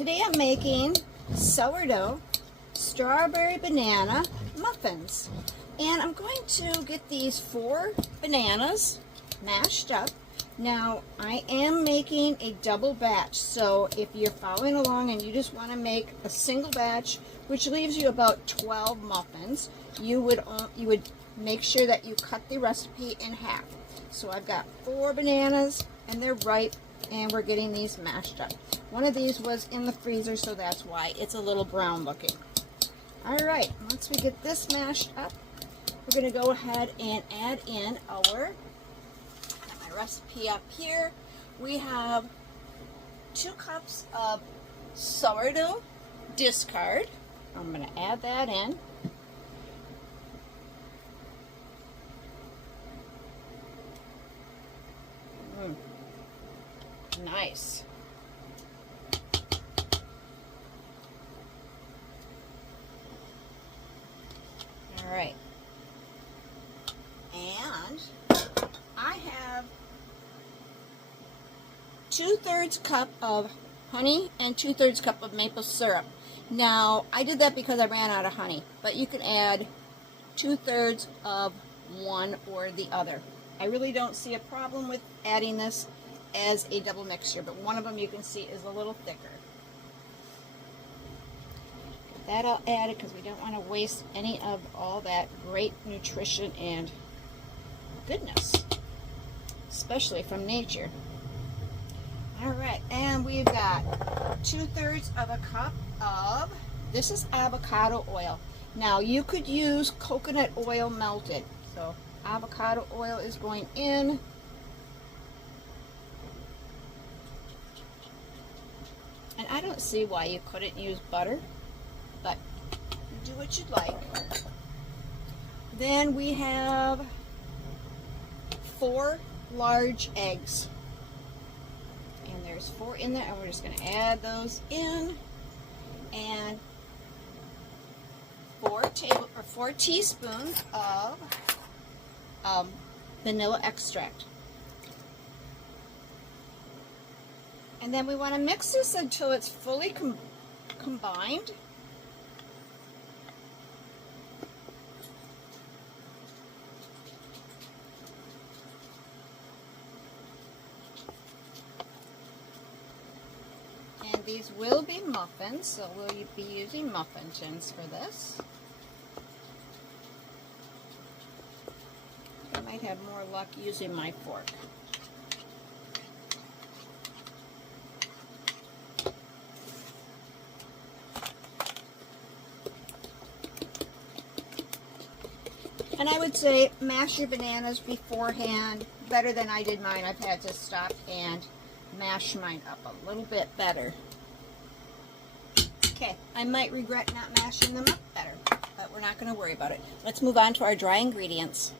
Today I'm making sourdough strawberry banana muffins. And I'm going to get these 4 bananas mashed up. Now, I am making a double batch, so if you're following along and you just want to make a single batch, which leaves you about 12 muffins, you would make sure that you cut the recipe in half. So I've got 4 bananas, and they're ripe, and we're getting these mashed up. One of these was in the freezer, so that's why it's a little brown looking. All right, once we get this mashed up, we're going to go ahead and add in our recipe up here. We have 2 cups of sourdough discard. I'm going to add that in. Nice. All right. And I have 2/3 cup of honey and 2/3 cup of maple syrup. Now, I did that because I ran out of honey, but you can add 2/3 of one or the other. I really don't see a problem with adding this as a double mixture, but one of them you can see is a little thicker. That I'll add it because we don't want to waste any of all that great nutrition and goodness, especially from nature. All right, and we've got 2/3 of a cup of, this is avocado oil. Now you could use coconut oil melted. So avocado oil is going in. And I don't see why you couldn't use butter, but do what you'd like. Then we have 4 large eggs. And there's 4 in there, and we're just going to add those in. And 4 teaspoons of vanilla extract. And then we want to mix this until it's fully combined. And these will be muffins, so we'll be using muffin tins for this. I might have more luck using my fork. And I would say mash your bananas beforehand, better than I did mine. I've had to stop and mash mine up a little bit better. Okay, I might regret not mashing them up better, but we're not going to worry about it. Let's move on to our dry ingredients.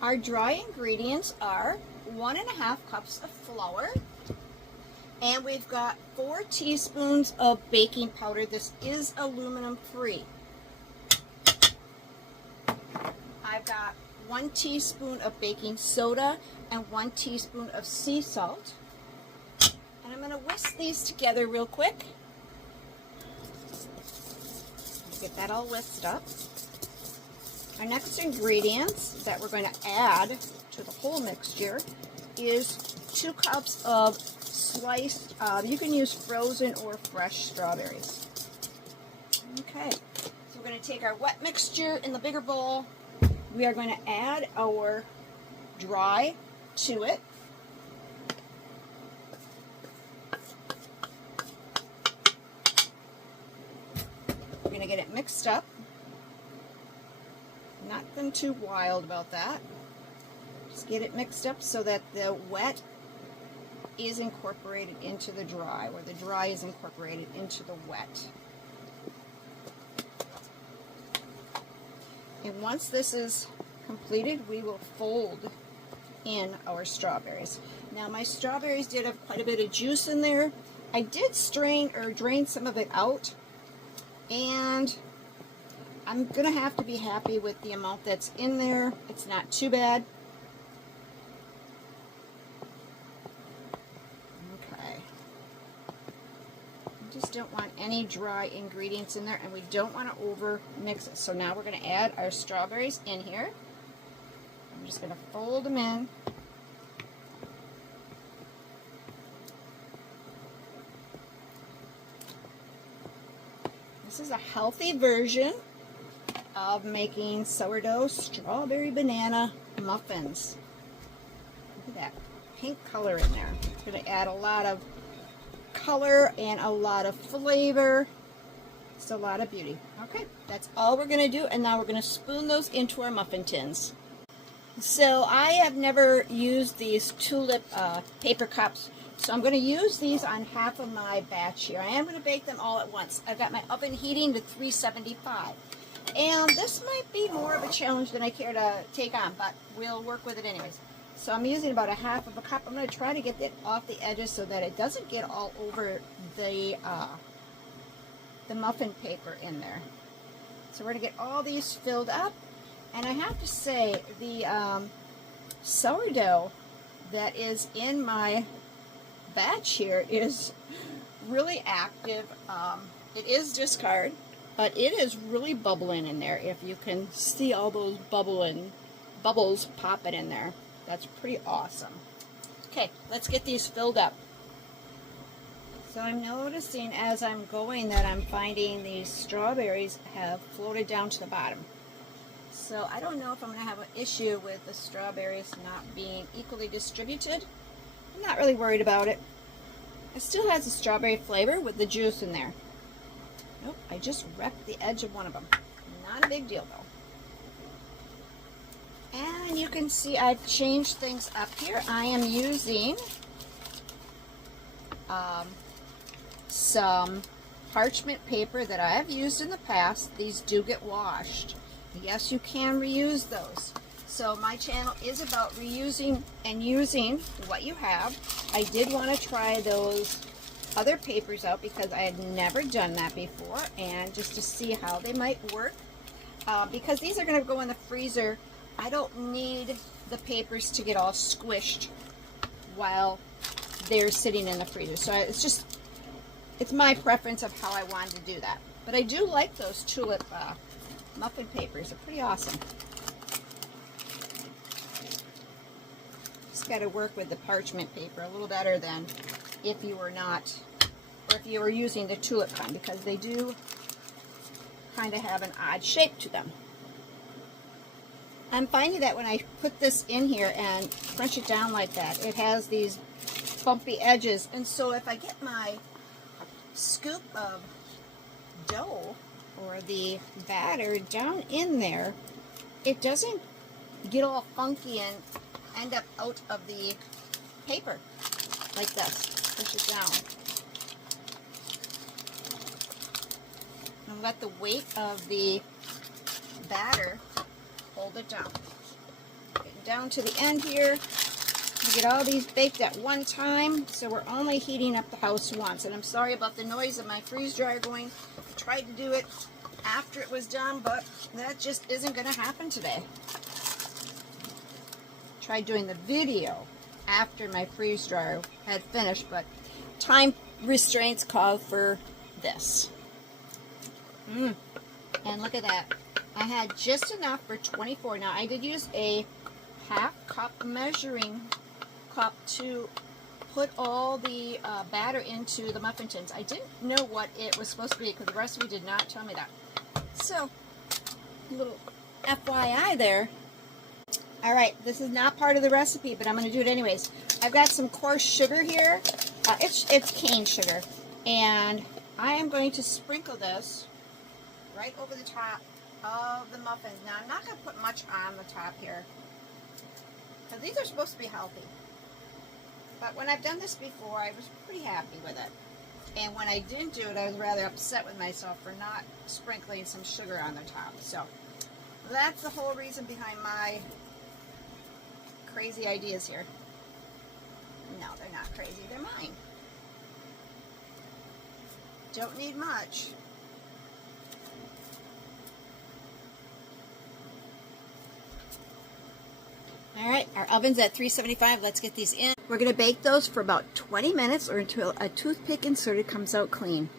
Our dry ingredients are 1.5 cups of flour, and we've got 4 teaspoons of baking powder. This is aluminum free. I've got 1 teaspoon of baking soda and 1 teaspoon of sea salt. And I'm going to whisk these together real quick. Get that all whisked up. Our next ingredients that we're going to add to the whole mixture is 2 cups of sliced, you can use frozen or fresh strawberries. Okay, so we're going to take our wet mixture in the bigger bowl. We are going to add our dry to it. We're going to get it mixed up. Nothing too wild about that. Just get it mixed up so that the wet is incorporated into the dry, or the dry is incorporated into the wet. And once this is completed, we will fold in our strawberries. Now my strawberries did have quite a bit of juice in there. I did strain or drain some of it out, and I'm going to have to be happy with the amount that's in there. It's not too bad. Okay. just don't want any dry ingredients in there, and we don't want to over mix it. So now we're going to add our strawberries in here. I'm just going to fold them in. This is a healthy version of making sourdough strawberry banana muffins. Look at that pink color in there. It's going to add a lot of color and a lot of flavor. It's a lot of beauty. Okay, that's all we're going to do, and now we're going to spoon those into our muffin tins. So I have never used these tulip paper cups, so I'm going to use these on half of my batch here. I am going to bake them all at once. I've got my oven heating to 375, and this might be more of a challenge than I care to take on, but we'll work with it anyways. So I'm using about a half of a cup. I'm going to try to get it off the edges so that it doesn't get all over the muffin paper in there. So we're going to get all these filled up. And I have to say, the sourdough that is in my batch here is really active. It is discard, but it is really bubbling in there. If you can see all those bubbles popping in there. That's pretty awesome. Okay, let's get these filled up. So I'm noticing as I'm going that I'm finding these strawberries have floated down to the bottom. So I don't know if I'm going to have an issue with the strawberries not being equally distributed. I'm not really worried about it. It still has a strawberry flavor with the juice in there. Nope, I just wrecked the edge of one of them. Not a big deal though. And you can see I've changed things up here. I am using some parchment paper that I have used in the past. These do get washed. Yes, you can reuse those. So my channel is about reusing and using what you have. I did want to try those other papers out because I had never done that before, and just to see how they might work. Because these are going to go in the freezer, I don't need the papers to get all squished while they're sitting in the freezer. So it's my preference of how I want to do that. But I do like those tulip muffin papers. They're pretty awesome. Just got to work with the parchment paper a little better than if you were not, or if you were using the tulip kind, because they do kind of have an odd shape to them. I'm finding that when I put this in here and crunch it down like that, it has these bumpy edges. And so if I get my scoop of dough or the batter down in there, it doesn't get all funky and end up out of the paper like this. Push it down. And let the weight of the batter hold it down. Get down to the end here. We get all these baked at one time, so we're only heating up the house once. And I'm sorry about the noise of my freeze dryer going. I tried to do it after it was done, but that just isn't going to happen today. Tried doing the video after my freeze dryer had finished, but time restraints call for this. And look at that. I had just enough for 24. Now, I did use a half cup measuring cup to put all the batter into the muffin tins. I didn't know what it was supposed to be because the recipe did not tell me that. So, a little FYI there. Alright, this is not part of the recipe, but I'm going to do it anyways. I've got some coarse sugar here. It's cane sugar. And I am going to sprinkle this right over the top of the muffins. Now, I'm not going to put much on the top here, because these are supposed to be healthy. But when I've done this before, I was pretty happy with it. And when I didn't do it, I was rather upset with myself for not sprinkling some sugar on the top. So, that's the whole reason behind my crazy ideas here. No, they're not crazy. They're mine. Don't need much. Alright, our oven's at 375. Let's get these in. We're going to bake those for about 20 minutes or until a toothpick inserted comes out clean.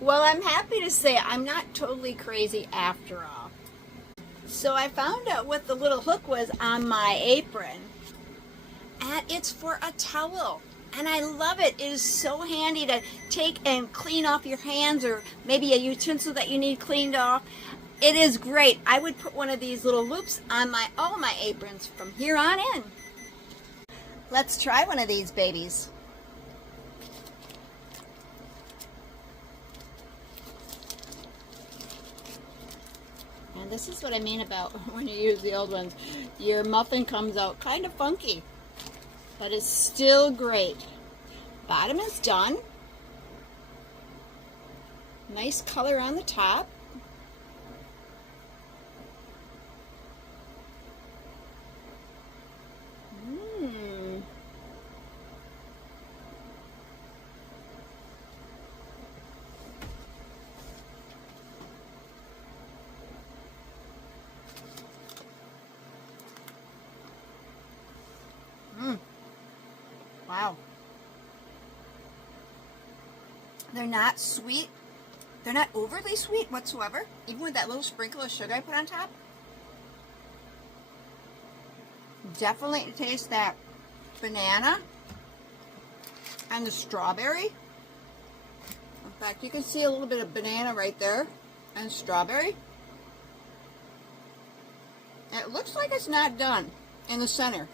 Well, I'm happy to say I'm not totally crazy after all. So I found out what the little hook was on my apron, and it's for a towel. And I love it. It is so handy to take and clean off your hands, or maybe a utensil that you need cleaned off. It is great. I would put one of these little loops on all my aprons from here on in. Let's try one of these babies. And this is what I mean about when you use the old ones. Your muffin comes out kind of funky, but it's still great. Bottom is done. Nice color on the top. Wow. They're not sweet. They're not overly sweet whatsoever, even with that little sprinkle of sugar I put on top. Definitely taste that banana and the strawberry. In fact, you can see a little bit of banana right there and strawberry. It looks like it's not done in the center,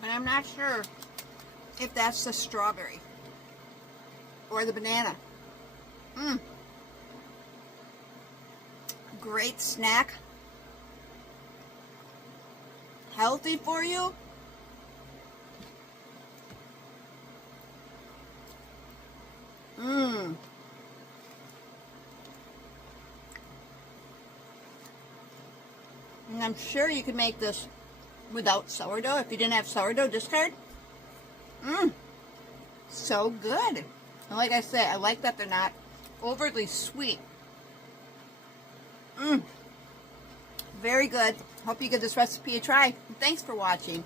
but I'm not sure if that's the strawberry or the banana. Great snack. Healthy for you. And I'm sure you could make this without sourdough. If you didn't have sourdough, discard. So good. And like I said, I like that they're not overly sweet. Very good. Hope you give this recipe a try. Thanks for watching.